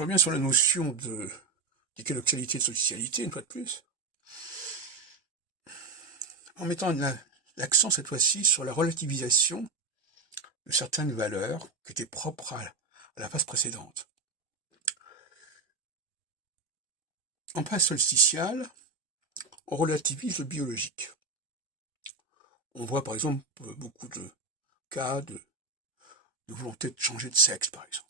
Je reviens sur la notion d'équinoxialité et de solsticialité, une fois de plus, en mettant l'accent cette fois-ci sur la relativisation de certaines valeurs qui étaient propres à la phase précédente. En phase solsticiale, on relativise le biologique. On voit par exemple beaucoup de cas de volonté de changer de sexe, par exemple.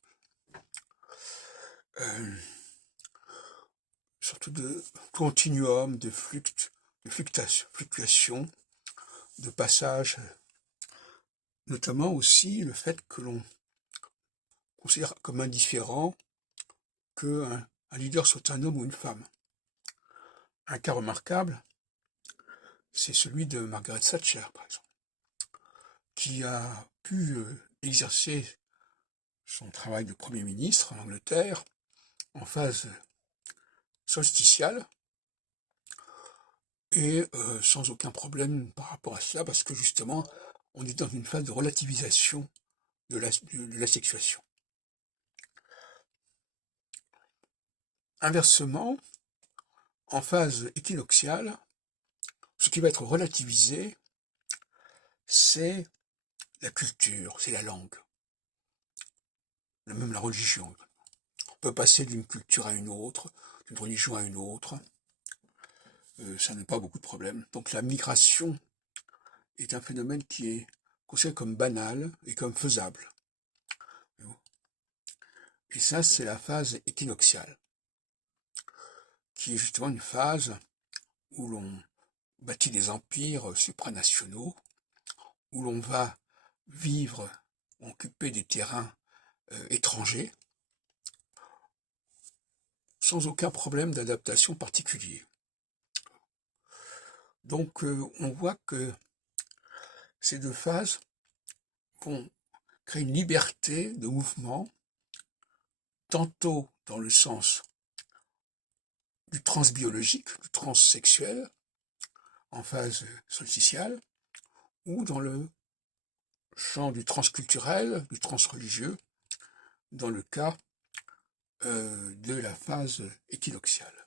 Surtout de continuum, de fluctuation, de passage, notamment aussi le fait que l'on considère comme indifférent qu'un leader soit un homme ou une femme. Un cas remarquable, c'est celui de Margaret Thatcher, par exemple, qui a pu exercer son travail de Premier ministre en Angleterre en phase solsticiale et sans aucun problème par rapport à cela, parce que justement, on est dans une phase de relativisation de la sexuation. Inversement, en phase équinoxiale, ce qui va être relativisé, c'est la culture, c'est la langue, même la religion. On peut passer d'une culture à une autre, d'une religion à une autre, ça n'a pas beaucoup de problèmes. Donc la migration est un phénomène qui est considéré comme banal et comme faisable. Et ça, c'est la phase équinoxiale, qui est justement une phase où l'on bâtit des empires supranationaux, où l'on va vivre, occuper des terrains étrangers, sans aucun problème d'adaptation particulier. Donc on voit que ces deux phases vont créer une liberté de mouvement, tantôt dans le sens du transbiologique, du transsexuel, en phase solsticiale, ou dans le champ du transculturel, du transreligieux, dans le cas de la phase équinoxiale.